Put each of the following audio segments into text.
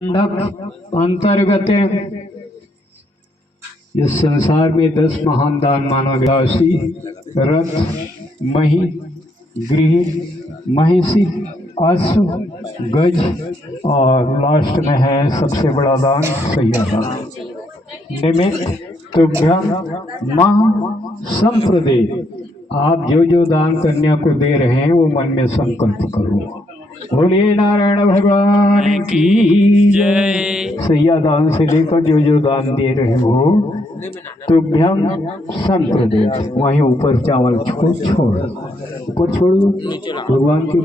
अंतर्गत इस संसार में 10 महान दान माना गया। रथ, मही, गृह, महिषी, अश्व, गज और लास्ट में है सबसे बड़ा दान सैया दान। निमित्त तुभ्यम मह संप्रदे। आप जो जो दान कन्या को दे रहे हैं वो मन में संकल्प करो। बोले नारायण भगवान की जय। सैया दान से लेकर जो जो दान दे रहे हो तुभ्यम संप्रदे। वहीं ऊपर चावल को छोड़, ऊपर छोड़ो भगवान की।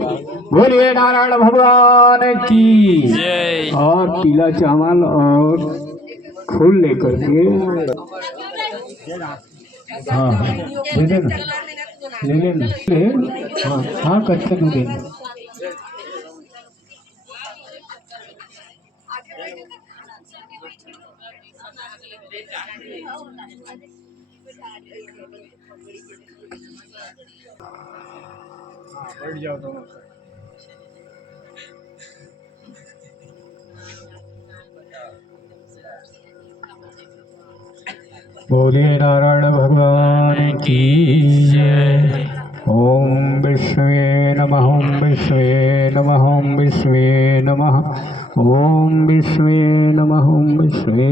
बोले नारायण भगवान की जय। और पीला चावल और फूल लेकर के हाँ दे देना, ले लेना। हाँ कच्चे दूध देना। बैठ जाओ दोनों। बोलिए नारायण भगवान की जय। ओम विष्णुवे नमः, ओम विष्णुवे नमः, ओम विष्णुवे नमः, ओम विष्णुवे नमः, ओम विष्णुवे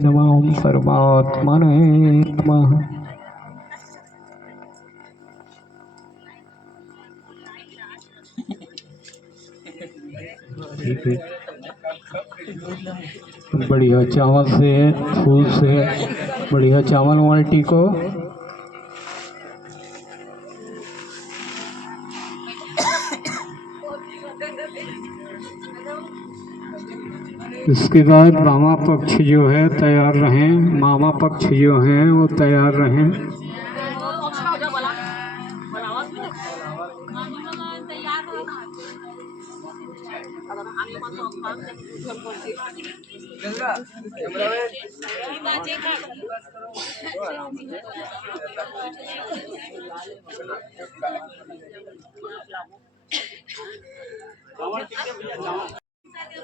नमः, ओम परमात्मने नमः। बढ़िया चावल से, फूल से, बढ़िया चावल वाल्टी को। इसके बाद मामा पक्ष जो है तैयार रहें, मामा पक्ष जो हैं वो तैयार रहें।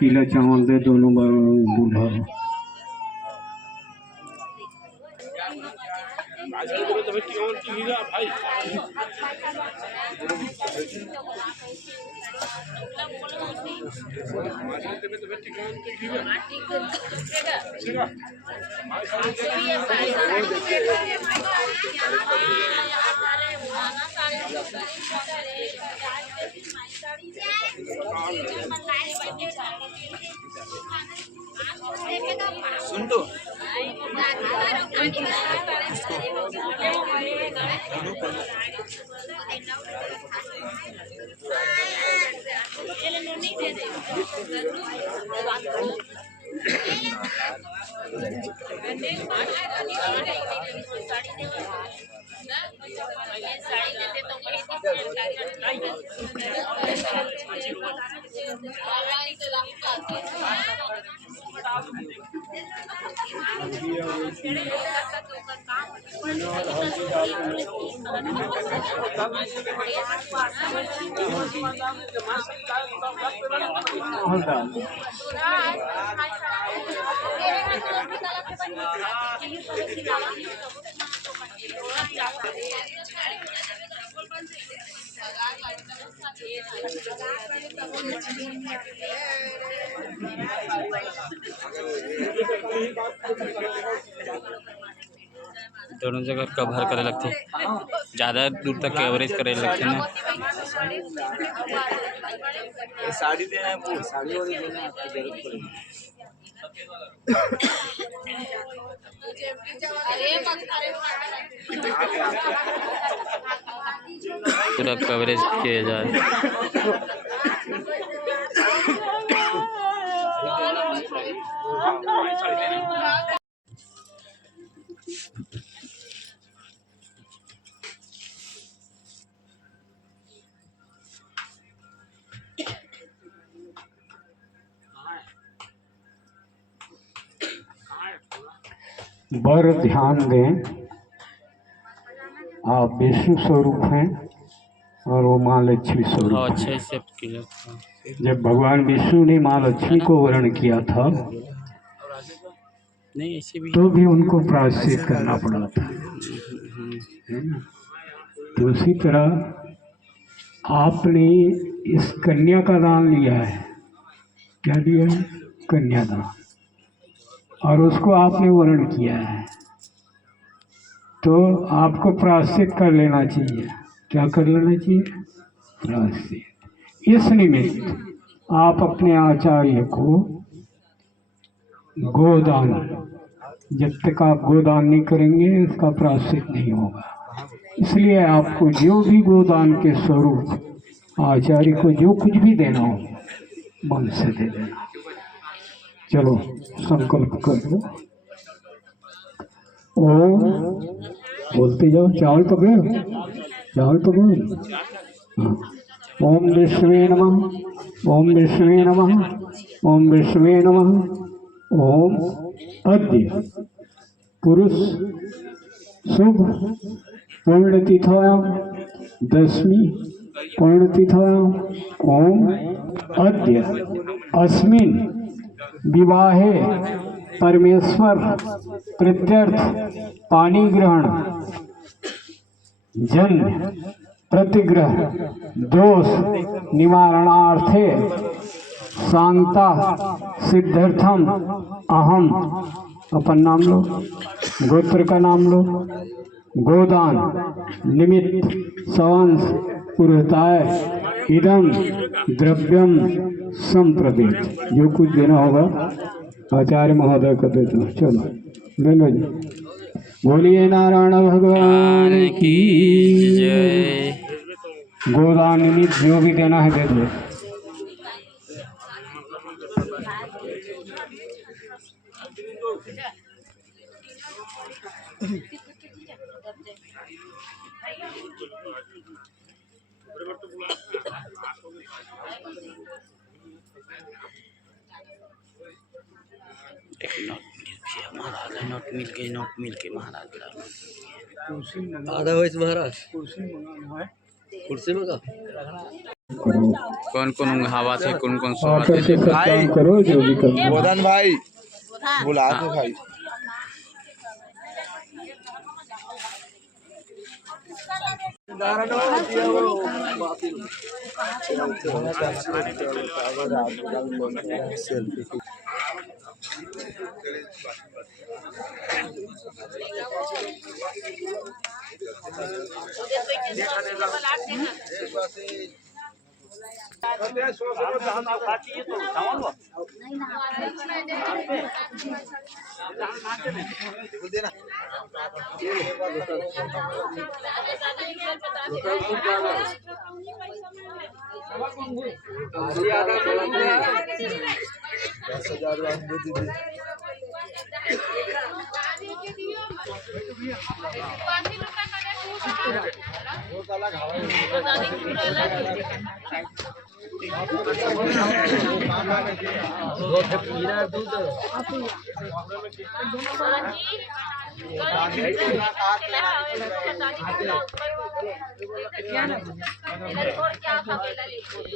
पीला चावल दे दोनों दूल्हा। सुन तो दोनों जगह कवर करे लगते, ज़्यादा दूर तक कवरेज करे लगते ना। साड़ी देना है, वो साड़ी वाली देना आपकी जरूरत पड़ेगी। पूरा कवरेज किया जाए। वर ध्यान दें, आप विष्णु स्वरूप हैं और वो माँ लक्ष्मी स्वरूप है। अच्छे से किया था। जब भगवान विष्णु ने माँ लक्ष्मी को वर्ण किया था नहीं ऐसे भी तो भी उनको प्रायश्चित करना पड़ा था, है ना। तो उसी तरह आपने इस कन्या का दान लिया है। क्या लिया है? कन्यादान। और उसको आपने वर्ण किया है तो आपको प्रायश्चित कर लेना चाहिए। क्या कर लेना चाहिए? प्रायश्चित। इस निमित्त आप अपने आचार्य को गोदान, जब तक आप गोदान नहीं करेंगे इसका प्रायश्चित नहीं होगा। इसलिए आपको जो भी गोदान के स्वरूप आचार्य को जो कुछ भी देना हो मन से दे देना। चलो संकल्प कर लो। ओम, बोलते जाओ। चावल पकड़ो, चावल पकड़ो। हाँ। ओम विष्णुवे नमः, ओम विष्णुवे नमः, ओम विष्णुवे नमः। ओम अद्य पुरुष शुभ पूर्णतिथायां दशमी पूर्णतिथायां ओम अद्य अस्मिन् विवाहे परमेश्वर प्रत्यर्थ पानी ग्रहण जन प्रतिग्रह दोष निवारणार्थे शांता सिद्ध्यर्थम अहम, अपन नाम लो, गोत्र का नाम लो, गोदान निमित्त सवंश पुरोहिताय इदम द्रव्यम संप्रदित। जो कुछ देना होगा आचार्य महोदय को दे दो। चलो ले लो जी। बोलिए नारायण भगवान की जय। गोदान निमित्त जो भी देना है दे दो। नोट मिल के महाराज आधा वैस महाराज कुर्सी में का कौन कौन हवा थे, कौन कौन सो आकर के सब काम करो जो भी करना। गोदान भाई बुला दो भाई।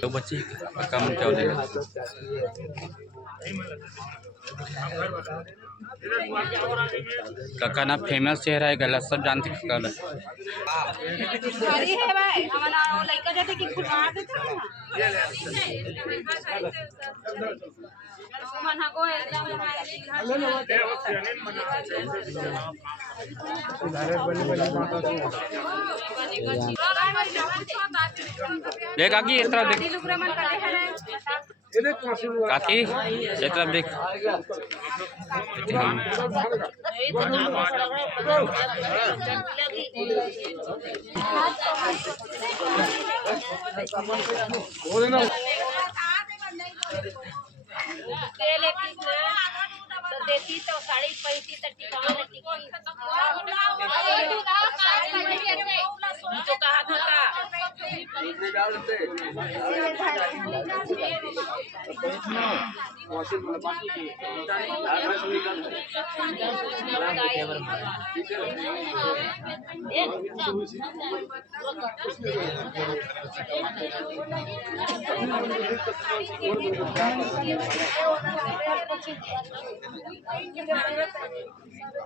तो बच्चे काम क्या हो जाएगा। काका ना फेमस चेहरा है, गला सब जानते हैं काका। सॉरी है भाई, हमारा लड़का जाते कि खुद मार देते हैं ना। मना को एकदम देख काकी इस तरफ देख, काकी इस तरफ देख। देती तो साड़ी पहनती तो टिकावा तो कहा था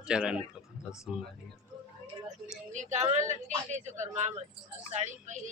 चरण पसंद आ रही है साड़ी पहले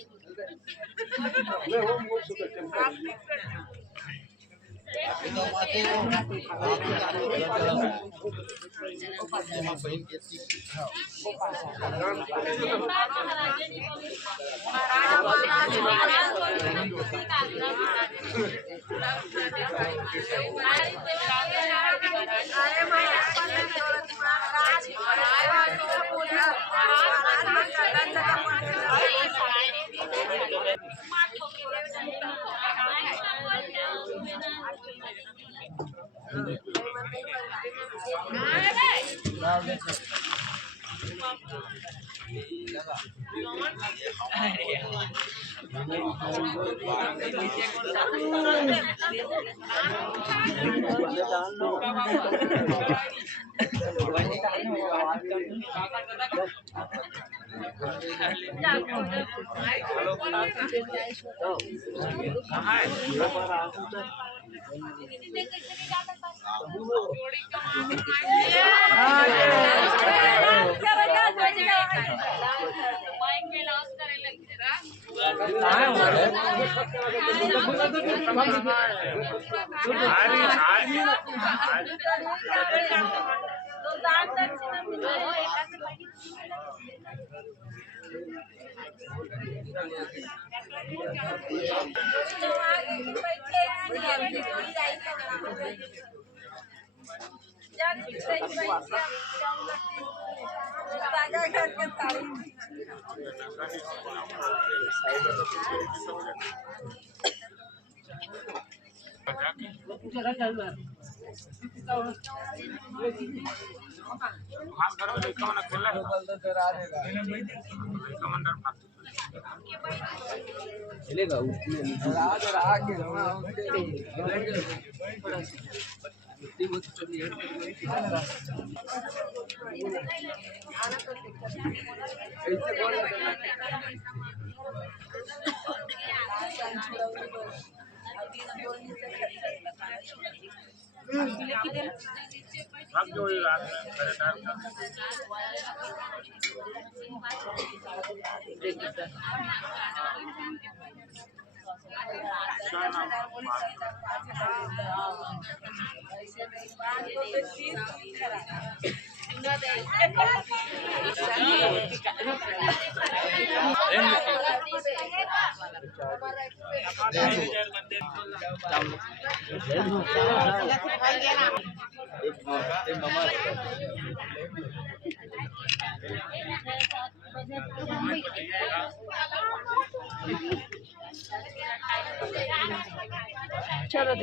चलो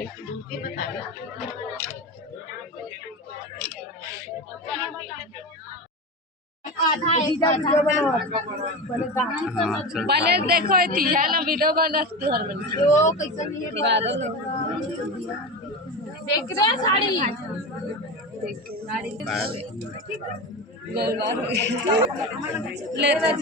पहले देखो है ना वीडियो बना कैसा देख रहे साड़ी लेते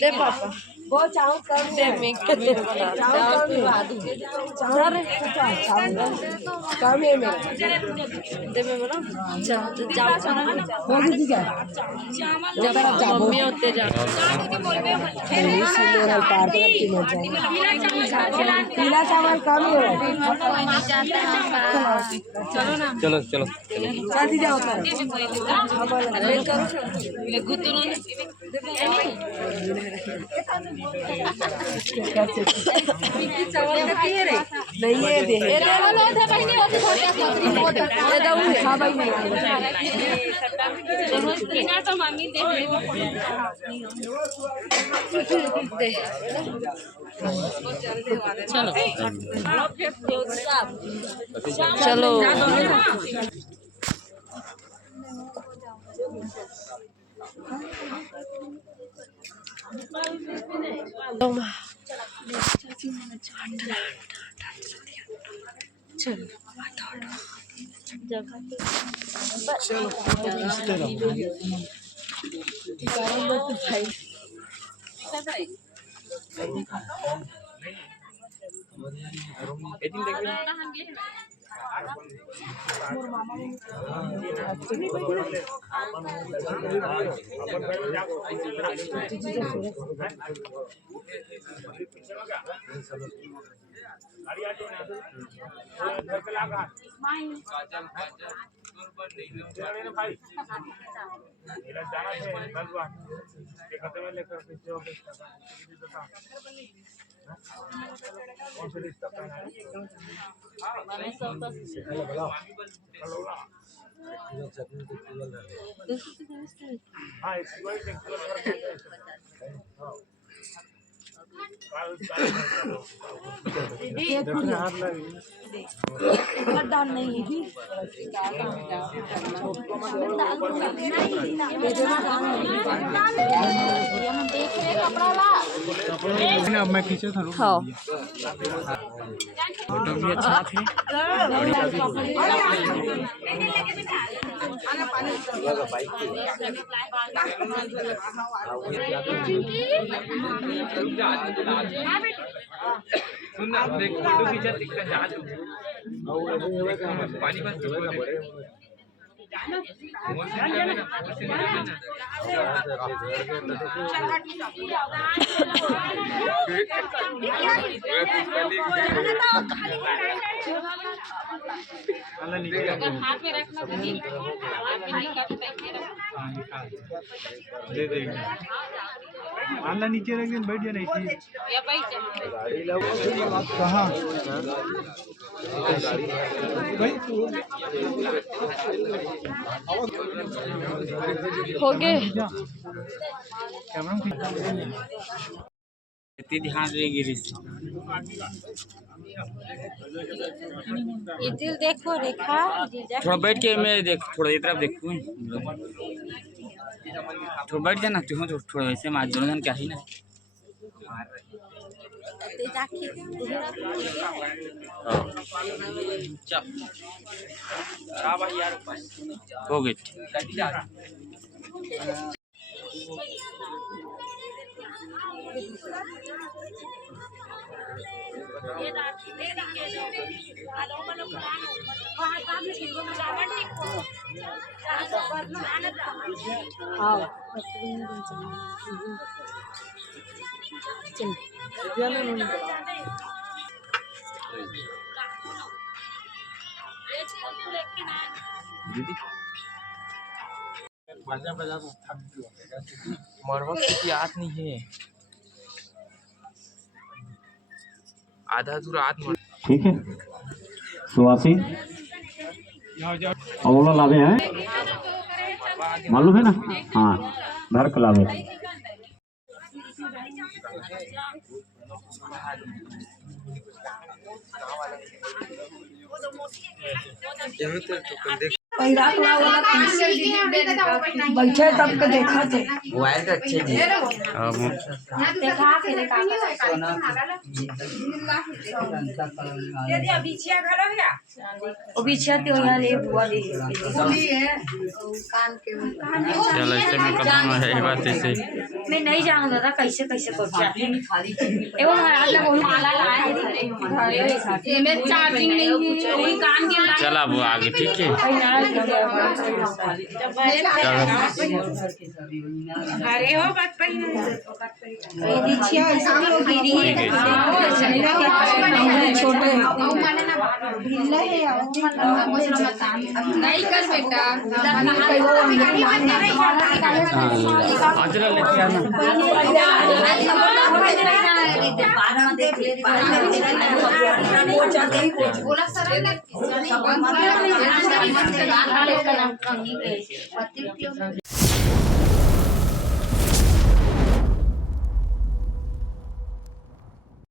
दे पापा वो चाहो कर दे मैं चाहो काम है मेरा दे मैं बना जाओ बोल दीजिए जब मम्मी होते जा पीला चावल कम है चलो ना चलो चलो शादी जाओ ले करो ले गुतरो चावल का की रे नहीं है दे ए दे वाला था बहिनी होते छोटा ये दऊ हां भाई नहीं बिना तो मम्मी दे चलो चलो मैं खींचे था हाँ फोटो भी अच्छा थे। सुन ना देख फोटो खींचा दिखता जा पानी बस आला नीचे रख दिन बैठ जाना इसी कहाँ हो गए इतनी ध्यान रहेगी रिश्ते ये दिल देखो रेखा थोड़ा बैठ के मैं देख थोड़ा इस तरफ देखूँ थोड़ा बैठ जाना तू तो थोड़ा वैसे में आज दोनों जन क्या ही ना हो गई मरवा की याद नहीं है आधा अधूरा आत्म ठीक है सुवासी अवला लावे हैं मालूम है ना हाँ घर का लावे बैठे तब के देखा थे मोबाइल तो अच्छे जी देखा के वो बिछिया तो यहाँ ले बुआ ले कान के चलो ऐसे में कदम है बात ऐसे मैं नहीं जानू दादा कैसे कैसे करते एवं महाराज लोग माला लाए में चार्जिंग नहीं है वही कान के चला वो आगे ठीक है अरे हो बात पर छोटे नहीं कर बेटा आजरा लेके आना